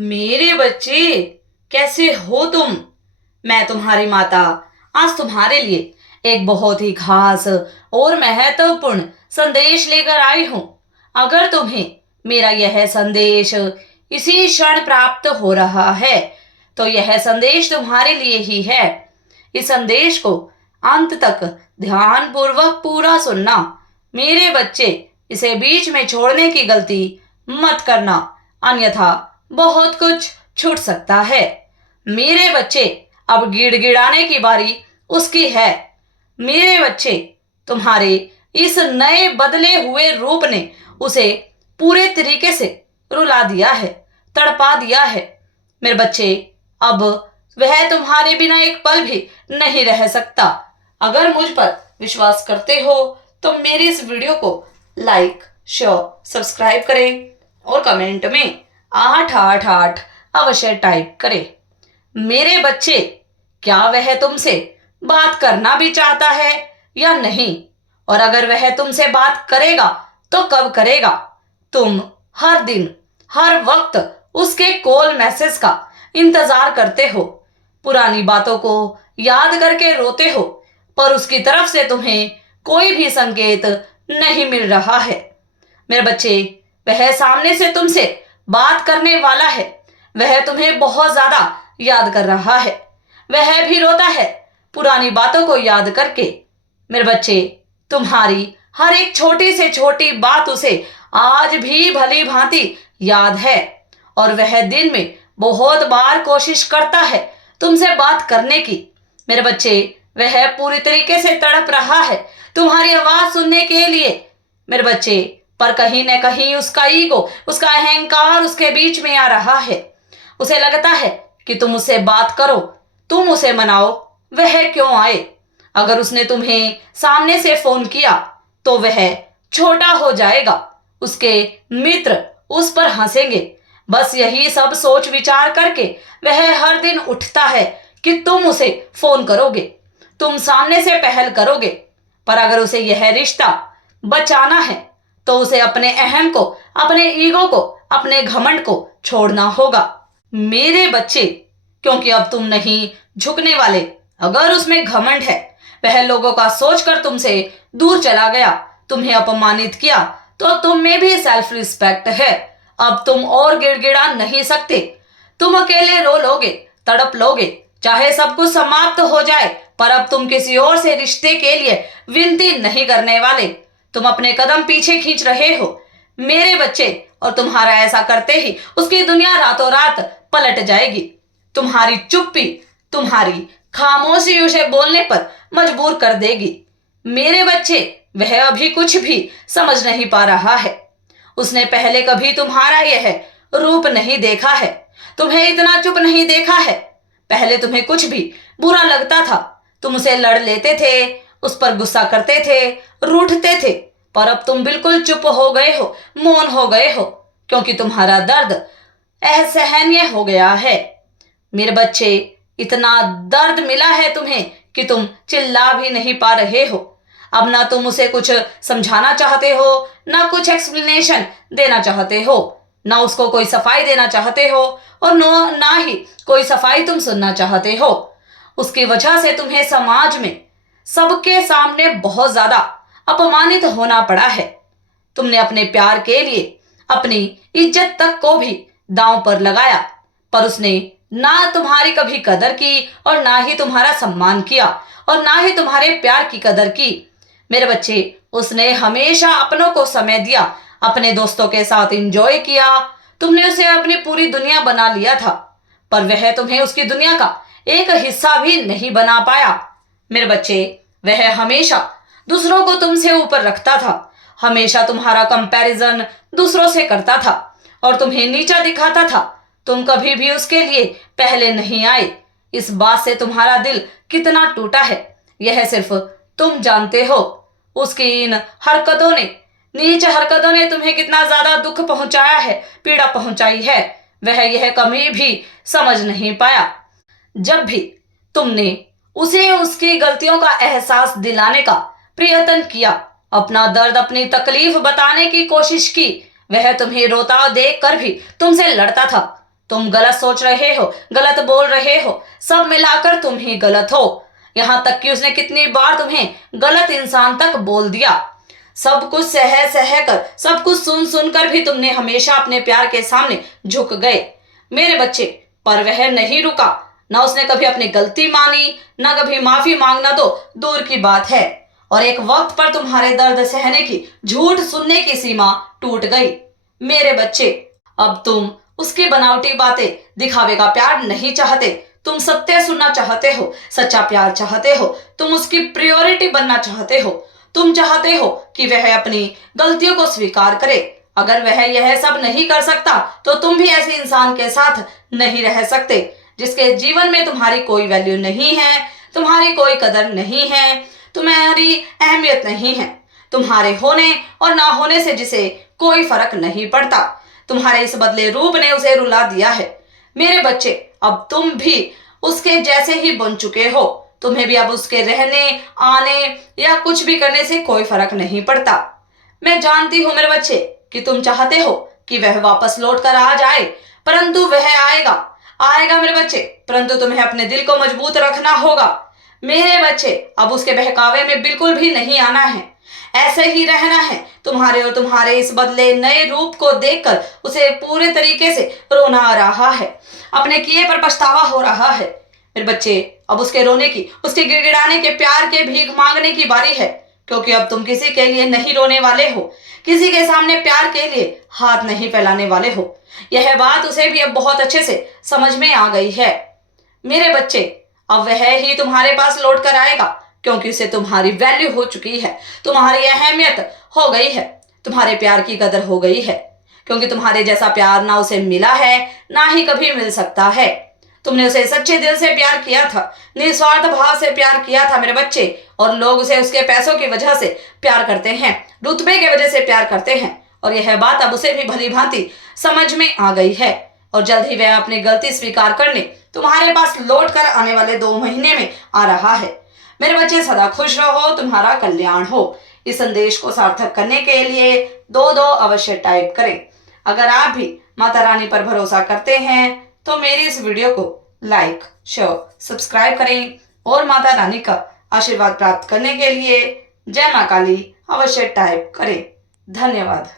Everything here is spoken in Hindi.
मेरे बच्चे, कैसे हो तुम? मैं तुम्हारी माता आज तुम्हारे लिए एक बहुत ही खास और महत्वपूर्ण संदेश लेकर आई हूँ। अगर तुम्हें मेरा यह संदेश इसी क्षण प्राप्त हो रहा है तो यह संदेश तुम्हारे लिए ही है। इस संदेश को अंत तक ध्यान पूर्वक पूरा सुनना। मेरे बच्चे, इसे बीच में छोड़ने की गलती मत करना, अन्यथा बहुत कुछ छूट सकता है। मेरे बच्चे, अब गिड़गिड़ाने की बारी उसकी है। मेरे बच्चे, तुम्हारे इस नए बदले हुए रूप ने उसे पूरे तरीके से रुला दिया है, तड़पा दिया है। मेरे बच्चे, अब वह तुम्हारे बिना एक पल भी नहीं रह सकता। अगर मुझ पर विश्वास करते हो तो मेरी इस वीडियो को लाइक, शेयर, सब्सक्राइब करें और कमेंट में 888 अवश्य टाइप करें। मेरे बच्चे, क्या वह तुमसे बात करना भी चाहता है या नहीं? और अगर वह तुमसे बात करेगा तो कब करेगा? तुम हर दिन, हर वक्त उसके कॉल मैसेज का इंतजार करते हो, पुरानी बातों को याद करके रोते हो, पर उसकी तरफ से तुम्हें कोई भी संकेत नहीं मिल रहा है। मेरे बच्चे, वह सामने से तुमसे बात करने वाला है। वह तुम्हें बहुत ज्यादा याद कर रहा है। वह भी रोता है पुरानी बातों को याद करके। मेरे बच्चे, तुम्हारी हर एक छोटी से छोटी बात उसे आज भी भली भांति याद है और वह दिन में बहुत बार कोशिश करता है तुमसे बात करने की। मेरे बच्चे, वह पूरी तरीके से तड़प रहा है तुम्हारी आवाज सुनने के लिए। मेरे बच्चे, पर कहीं न कहीं उसका ईगो, उसका अहंकार उसके बीच में आ रहा है। उसे लगता है कि तुम उससे बात करो, तुम उसे मनाओ, वह क्यों आए? अगर उसने तुम्हें सामने से फोन किया तो वह छोटा हो जाएगा, उसके मित्र उस पर हंसेंगे। बस यही सब सोच विचार करके वह हर दिन उठता है कि तुम उसे फोन करोगे, तुम सामने से पहल करोगे। पर अगर उसे यह रिश्ता बचाना है तो उसे अपने अहम को, अपने ईगो को, अपने घमंड को छोड़ना होगा। मेरे बच्चे, क्योंकि अब तुम नहीं झुकने वाले। अगर उसमें घमंड है, वह लोगों का सोचकर तुमसे दूर चला गया, तुम्हें अपमानित किया, तो तुम में भी सेल्फ रिस्पेक्ट है। अब तुम और गिड़गिड़ा नहीं सकते। तुम अकेले रो लोगे, तड़प लोगे, चाहे सब कुछ समाप्त हो जाए, पर अब तुम किसी और से रिश्ते के लिए विनती नहीं करने वाले। तुम अपने कदम पीछे खींच रहे हो मेरे बच्चे, और तुम्हारा ऐसा करते ही उसकी दुनिया रातों रात पलट जाएगी। तुम्हारी चुप्पी, तुम्हारी खामोशी उसे बोलने पर मजबूर कर देगी। मेरे बच्चे, वह अभी कुछ भी समझ नहीं पा रहा है। उसने पहले कभी तुम्हारा यह रूप नहीं देखा है, तुम्हें इतना चुप नहीं देखा है। पहले तुम्हें कुछ भी बुरा लगता था, तुम उसे लड़ लेते थे, उस पर गुस्सा करते थे, रूठते थे, पर अब तुम बिल्कुल चुप हो गए हो, मौन हो गए हो, क्योंकि तुम्हारा दर्द असहनीय हो गया है। मेरे बच्चे, इतना दर्द मिला है तुम्हें कि तुम चिल्ला भी नहीं पा रहे हो। अब ना तुम उसे कुछ समझाना चाहते हो, ना कुछ एक्सप्लेनेशन देना चाहते हो, ना उसको कोई सफाई देना चाहते हो, और ना ही कोई सफाई तुम सुनना चाहते हो। उसकी वजह से तुम्हें समाज में सबके सामने बहुत ज्यादा अपमानित होना पड़ा है। तुमने अपने प्यार के लिए अपनी इज्जत तक को भी दांव पर लगाया, पर उसने ना तुम्हारी कभी कदर की और ना ही तुम्हारा सम्मान किया और ना ही तुम्हारे प्यार की कदर की। मेरे बच्चे, उसने हमेशा अपनों को समय दिया, अपने दोस्तों के साथ एंजॉय किया। तुमने उसे अपनी पूरी दुनिया बना लिया था, पर वह तुम्हें उसकी दुनिया का एक हिस्सा भी नहीं बना पाया। मेरे बच्चे, वह हमेशा दूसरों को तुमसे ऊपर रखता था, हमेशा तुम्हारा कंपैरिजन दूसरों से करता था और तुम्हें नीचा दिखाता था। तुम कभी भी उसके लिए पहले नहीं आए। इस बात से तुम्हारा दिल कितना टूटा है यह सिर्फ तुम जानते हो। उसकी इन हरकतों ने, नीच हरकतों ने तुम्हें कितना ज्यादा दुख पहुंचाया है, पीड़ा पहुंचाई है, वह यह कभी भी समझ नहीं पाया। जब भी तुमने उसे उसकी गलतियों का एहसास दिलाने का प्रयत्न किया, अपना दर्द, अपनी तकलीफ बताने की कोशिश की, वह तुम्हें रोता देख कर भी तुमसे लड़ता था, तुम गलत सोच रहे हो, गलत बोल रहे हो, सब मिलाकर तुम ही गलत हो। यहाँ तक कि उसने कितनी बार तुम्हें गलत इंसान तक बोल दिया। सब कुछ सह कर, सब कुछ सुन सुन कर भी तुमने हमेशा अपने प्यार के सामने झुक गए मेरे बच्चे। पर वह नहीं रुका, ना उसने कभी अपनी गलती मानी, ना कभी माफी मांगना तो दूर की बात है। और एक वक्त पर तुम्हारे दर्द सहने की, झूठ सुनने की सीमा टूट गई मेरे बच्चे। अब तुम उसकी बनावटी बातें, दिखावे का प्यार नहीं चाहते। तुम सत्य सुनना चाहते हो, सच्चा प्यार चाहते हो। तुम उसकी प्रायोरिटी बनना चाहते हो। तुम चाहते हो कि वह अपनी गलतियों को स्वीकार करे। अगर वह यह सब नहीं कर सकता तो तुम भी ऐसे इंसान के साथ नहीं रह सकते जिसके जीवन में तुम्हारी कोई वैल्यू नहीं है, तुम्हारी कोई कदर नहीं है, तुम्हारी अहमियत नहीं है, तुम्हारे होने और ना होने से जिसे कोई फर्क नहीं पड़ता। तुम्हारे इस बदले रूप ने उसे रुला दिया है मेरे बच्चे। अब तुम भी उसके जैसे ही बन चुके हो। तुम्हें भी अब उसके रहने, आने या कुछ भी करने से कोई फर्क नहीं पड़ता। मैं जानती हूं मेरे बच्चे कि तुम चाहते हो कि वह वापस लौट कर आ जाए, परंतु वह आएगा मेरे बच्चे, परंतु तुम्हें अपने दिल को मजबूत रखना होगा मेरे बच्चे। अब उसके बहकावे में बिल्कुल भी नहीं आना है, ऐसे ही रहना है। तुम्हारे और तुम्हारे इस बदले नए रूप को देखकर उसे पूरे तरीके से रोना आ रहा है, अपने किए पर पछतावा हो रहा है मेरे बच्चे। अब उसके रोने की, उसके गिड़गिड़ाने के, प्यार के भीख मांगने की बारी है, क्योंकि अब तुम किसी के लिए नहीं रोने वाले हो, किसी के सामने प्यार के लिए हाथ नहीं फैलाने वाले हो। यह बात उसे भी अब बहुत अच्छे से समझ में आ गई है मेरे बच्चे। अब वह ही तुम्हारे पास लौट कर आएगा, क्योंकि उसे तुम्हारी वैल्यू हो चुकी है, तुम्हारी अहमियत हो गई है, तुम्हारे प्यार की कदर हो गई है, क्योंकि तुम्हारे जैसा प्यार ना उसे मिला है, ना ही कभी मिल सकता है। तुमने उसे सच्चे दिल से प्यार किया था, निस्वार्थ भाव से प्यार किया था मेरे बच्चे। और लोग उसे उसके पैसों की वजह से प्यार करते हैं, रुतबे की वजह से प्यार करते हैं, और यह बात अब उसे भी भली भांति समझ में आ गई है। और जल्द ही वह अपनी गलती स्वीकार करने तुम्हारे पास लौट कर आने वाले 2 महीने में आ रहा है मेरे बच्चे। सदा खुश रहो, तुम्हारा कल्याण हो। इस संदेश को सार्थक करने के लिए 2-2 अवश्य टाइप करें। अगर आप भी माता रानी पर भरोसा करते हैं तो मेरी इस वीडियो को लाइक, शेयर, सब्सक्राइब करें और माता रानी का आशीर्वाद प्राप्त करने के लिए जय मां काली अवश्य टाइप करें। धन्यवाद।